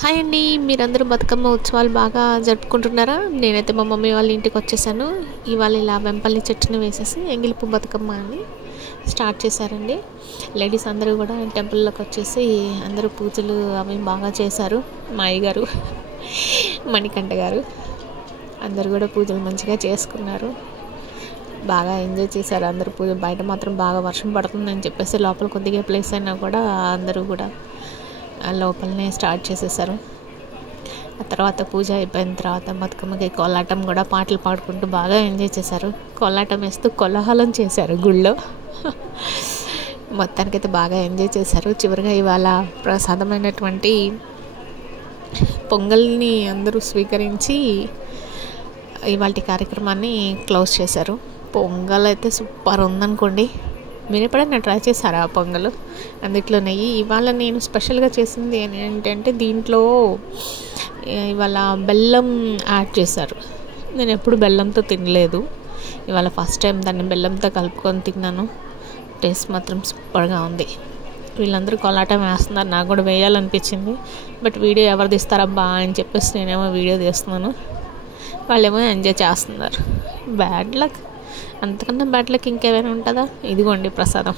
Hi అండి. మీరందరూ బతుకమ్మ ఉత్సవాలు బాగా జరుపుకుంటున్నారా? నేనైతే మా మమ్మీ వాళ్ళ ఇంటికి వచ్చేసాను. ఇవాళ ఇలా వెంపల్లి చెట్టుని వేసేసి ఎంగిలిపు బతుకమ్మ అని స్టార్ట్ చేశారండి. లేడీస్ అందరూ కూడా టెంపుల్లోకి వచ్చేసి అందరూ పూజలు అవి బాగా చేశారు. మా అయ్యగారు మణికంఠ గారు అందరూ కూడా పూజలు మంచిగా చేసుకున్నారు. బాగా ఎంజాయ్ చేశారు అందరూ. పూజ బయట మాత్రం బాగా వర్షం పడుతుందని చెప్పేసి లోపల కొద్దిగా ప్లేస్ అయినా కూడా అందరూ కూడా లోపలనే స్టార్ట్ చేసేసారు. ఆ తర్వాత పూజ అయిపోయిన తర్వాత బతుకమ్మకి కోలాటం కూడా పాటలు పాడుకుంటూ బాగా ఎంజాయ్ చేశారు. కోలాటం వేస్తూ కోలాహలం చేశారు గుళ్ళో. మొత్తానికైతే బాగా ఎంజాయ్ చేశారు. చివరిగా ఇవాళ ప్రసాదమైనటువంటి పొంగల్ని అందరూ స్వీకరించి ఇవాళ కార్యక్రమాన్ని క్లోజ్ చేశారు. పొంగల్ అయితే సూపర్ ఉందనుకోండి. మీరు ఎప్పుడైనా ట్రై చేశారా ఆ పొంగల్? అందుట్లో నెయ్యి. ఇవాళ నేను స్పెషల్గా చేసింది ఏంటంటే దీంట్లో ఇవాళ బెల్లం యాడ్ చేశారు. నేను ఎప్పుడు బెల్లంతో తినలేదు. ఇవాళ ఫస్ట్ టైం దాన్ని బెల్లంతో కలుపుకొని తిన్నాను. టేస్ట్ మాత్రం సూపర్గా ఉంది. వీళ్ళందరూ కోలాటం వేస్తున్నారు. నాకు కూడా వేయాలనిపించింది. బట్ వీడియో ఎవరు తీస్తారబ్బా అని చెప్పేసి నేనేమో వీడియో తీస్తున్నాను. వాళ్ళేమో ఎంజాయ్ చేస్తున్నారు. Bad luck. అంతకన్నా బ్యాడ్ లక్ ఇంకేమైనా ఉంటుందా? ఇదిగోండి ప్రసాదం.